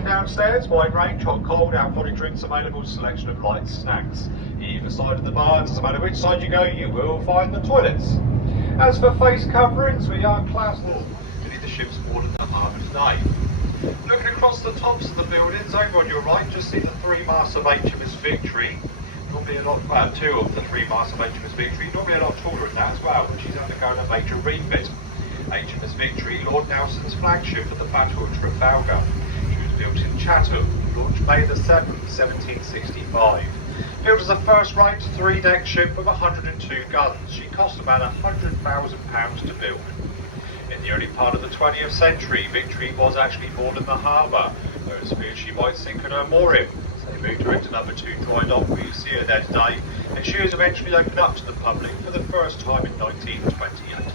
Coming downstairs, wide range, hot, cold, alcoholic drinks available, selection of light snacks. Either side of the bar, doesn't matter which side you go, you will find the toilets. As for face coverings, we are class 4. The ship's moored at the harbour today. Looking across the tops of the buildings, over on your right, just see the 3 masts of HMS Victory. Normally a lot, well, 2 of the 3 masts of HMS Victory, normally a lot taller than that as well, but she's undergoing a major refit. HMS Victory, Lord Nelson's flagship at the Battle of Trafalgar. She was built in Chatham, launched May the 7th, 1765. Built as a first-rate 3-deck ship with 102 guns. She cost about £100,000 to build. In the early part of the 20th century, Victory was actually moored in the harbour. There was fear she might sink at her mooring. So they moved her into number 2 dry dock, where you see her there today, and she was eventually opened up to the public for the first time in 1928.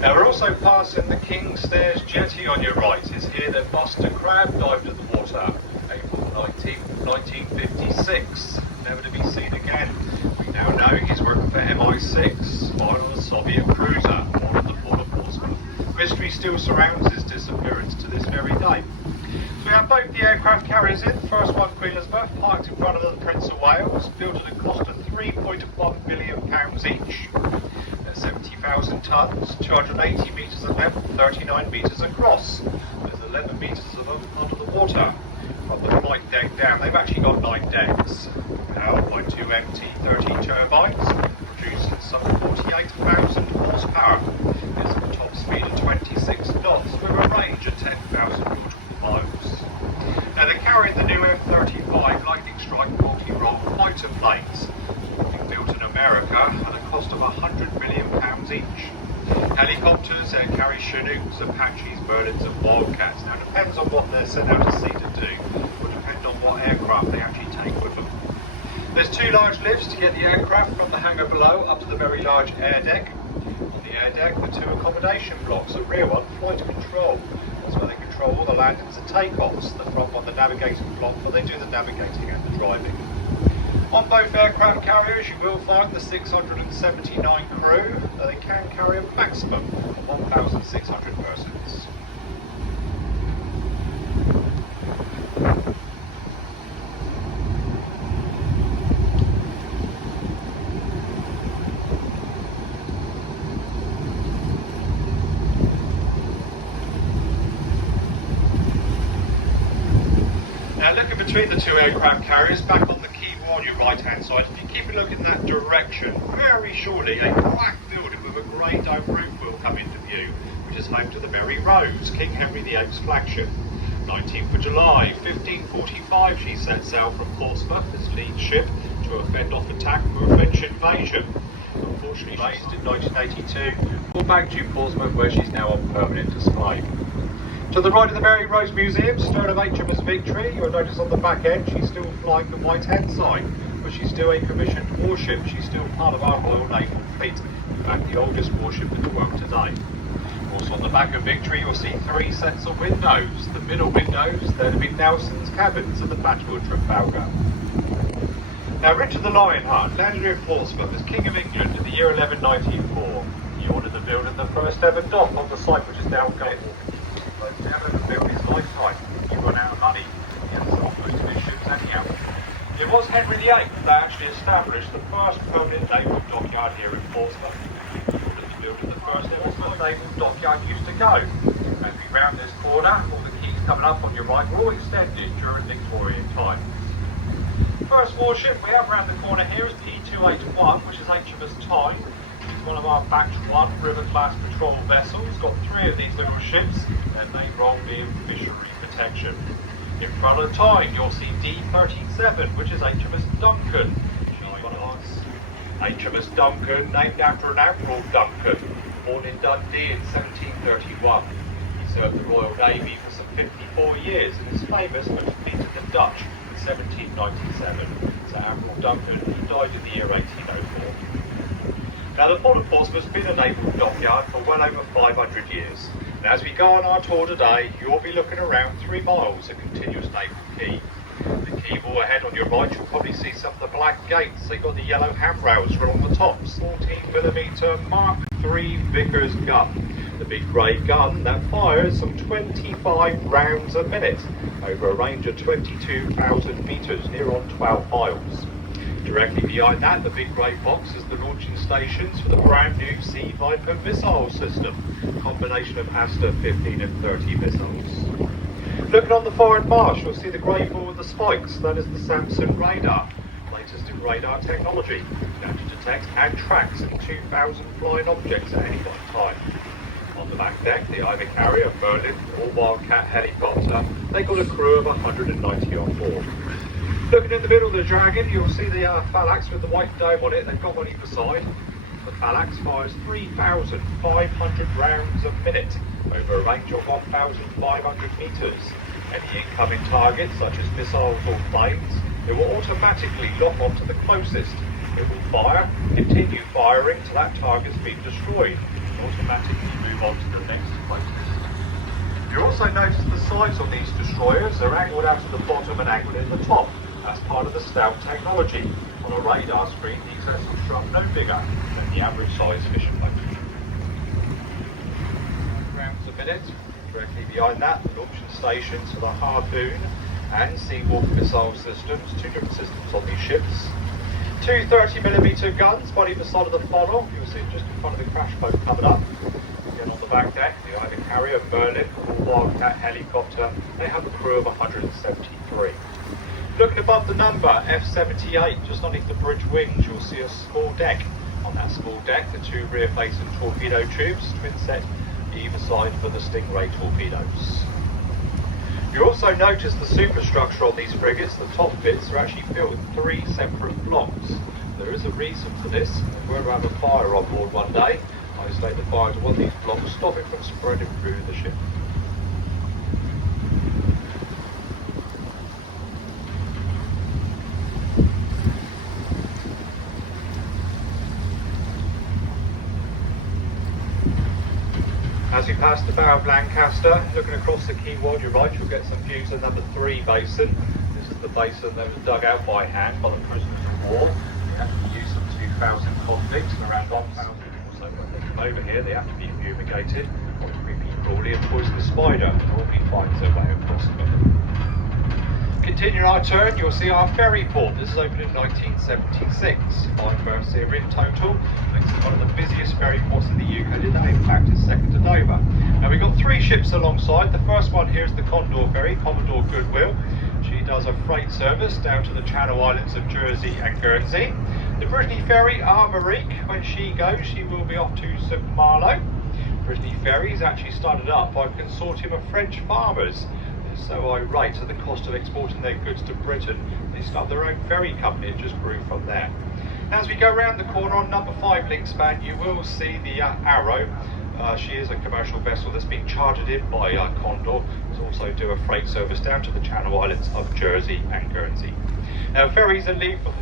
Now we're also passing the King's Stairs jetty on your right. It's here that Buster Crabbe dived in the water, April 1956, never to be seen again. We now know he's working for MI6, spying on a Soviet cruiser on the port of Portsmouth. Mystery still surrounds his disappearance to this very day. So we have both the aircraft carriers in. First one, Queen Elizabeth, parked in front of the Prince of Wales, built at a cost of £3.1 billion each. 70,000 tonnes, 280 metres in length, 39 metres across. There's 11 metres of them under the water. From the flight deck down, they've actually got 9 decks. Powered by 2 MT-30 turbines, producing some 48,000 horsepower. It's at a top speed of 26 knots with a range of 10,000 nautical miles. Now they're carrying the new F-35 Lightning Strike multi-role fighter planes, being built in America at a cost of £100 million each. Helicopters, they carry Chinooks, Apaches, Merlins and Wildcats. Now it depends on what they're sent out to sea to do, will depend on what aircraft they actually take with them. There's 2 large lifts to get the aircraft from the hangar below up to the very large air deck. On the air deck, the 2 accommodation blocks. The rear one, flight control. That's where they control all the landings and takeoffs. The front one, the navigating block, where they do the navigating and the driving. On both aircraft carriers, you will find the 679 crew. They can carry a maximum of 1,600 persons. Now looking between the 2 aircraft carriers, back on the quay on your right hand side, if you keep a look in that direction, very surely a black building with a grey dome roof will come into view, which is home to the Mary Rose, King Henry VIII's flagship. 19th of July 1545 she set sail from Portsmouth, as lead ship, to fend off attack from a French invasion. Unfortunately based in 1982, brought back to Portsmouth where she's now on permanent display. To the right of the Mary Rose Museum, stern of HMS Victory, you'll notice on the back end she's still flying the right hand side, but she's still a commissioned warship. She's still part of our Royal Naval fleet, in fact the oldest warship in the world today. Also on the back of Victory you'll see 3 sets of windows. The middle windows, they're to be Nelson's cabins at the Battle of Trafalgar. Now Richard the Lionheart landed in Portsmouth as King of England in the year 1194. He ordered the building the first ever dock on the site which is now gone. Never fulfilled his lifetime. He ran out of money. He had sold most of his ships anyhow. It was Henry VIII that actually established the first permanent naval dockyard here in Portsmouth. He ordered the building the first ever naval dockyard used to go. As we round this corner, all the quays coming up on your right were all extended during Victorian time. First warship we have around the corner here is P281, which is HMS Tyne. It's one of our Batch 1 River class patrol vessels. It's got 3 of these little ships, their main role being fishery protection. In front of Tyne you'll see D37, which is HMS Duncan. She's one of ours. HMS Duncan, named after an Admiral Duncan, born in Dundee in 1731. He served the Royal Navy for some 54 years and is famous for defeating the Dutch in 1797. So Admiral Duncan, he died in the year 1804. Now the Port of Portsmouth has been a naval dockyard for well over 500 years. Now as we go on our tour today, you'll be looking around 3 miles of continuous naval quay. The quay wall ahead on your right, you'll probably see some of the black gates. They've got the yellow handrails along the tops. 14mm Mark III Vickers gun. The big grey gun that fires some 25 rounds a minute over a range of 22,000 metres, near on 12 miles. Directly behind that, the big grey box is the launching stations for the brand new Sea Viper missile system, a combination of Aster 15 and 30 missiles. Looking on the forward marsh, you'll see the grey ball with the spikes. That is the Samson radar, latest in radar technology, now to detect and track some 2,000 flying objects at any one time. On the back deck, the either carrier Merlin or Wildcat helicopter, they got a crew of 190 on board. Looking in the middle of the Dragon, you'll see the Phalanx with the white dome on it. They've got one either side. The Phalanx fires 3,500 rounds a minute over a range of 1,500 metres. Any incoming targets, such as missiles or planes, it will automatically lock onto the closest. It will fire, continue firing till that target's been destroyed, and automatically move on to the next closest. You also notice the sides on these destroyers are angled out at the bottom and angled in the top. That's part of the stealth technology. On a radar screen, these vessels shrunk no bigger than the average size fishing boat. Rounds a minute. Directly behind that, the launching stations for the Harpoon and Seawolf missile systems, two different systems on these ships. Two 30mm guns by either side of the funnel. You'll see it just in front of the crash boat coming up. Again on the back deck, the either carrier Merlin or Wildcat helicopter, they have a crew of 173. Looking above the number, F-78, just underneath the bridge wings, you'll see a small deck. On that small deck, the two rear-facing torpedo tubes, twin set either side for the Stingray torpedoes. You also notice the superstructure on these frigates. The top bits are actually built in 3 separate blocks. There is a reason for this. If we were to have a fire on board one day, I isolate the fire to one of these blocks, stop it from spreading through the ship. As we pass the bow of Lancaster, looking across the quay to your right, you'll get some views of number 3 basin. This is the basin that was dug out by hand by the prisoners of war. We actually use some 2,000 convicts, and around 1,000 or so when they come over here, they have to be fumigated, or creepy crawly and poisonous spider normally finds their way across them. Continuing our turn, you'll see our ferry port. This is opened in 1976, 5 berths here in total. Makes it one of the busiest ferry ports in the UK today. In fact, it's second to Dover. Now we've got 3 ships alongside. The first one here is the Condor ferry, Commodore Goodwill. She does a freight service down to the Channel Islands of Jersey and Guernsey. The Brittany ferry, Armorique, when she goes, she will be off to St Malo. Brittany ferry is actually started up by a consortium of French farmers. So irate at the cost of exporting their goods to Britain, they started their own ferry company and just grew from there. Now as we go around the corner on number 5 link span, you will see the Arrow. She is a commercial vessel that's been chartered in by Condor. It's also do a freight service down to the Channel Islands of Jersey and Guernsey. Now ferries are leave for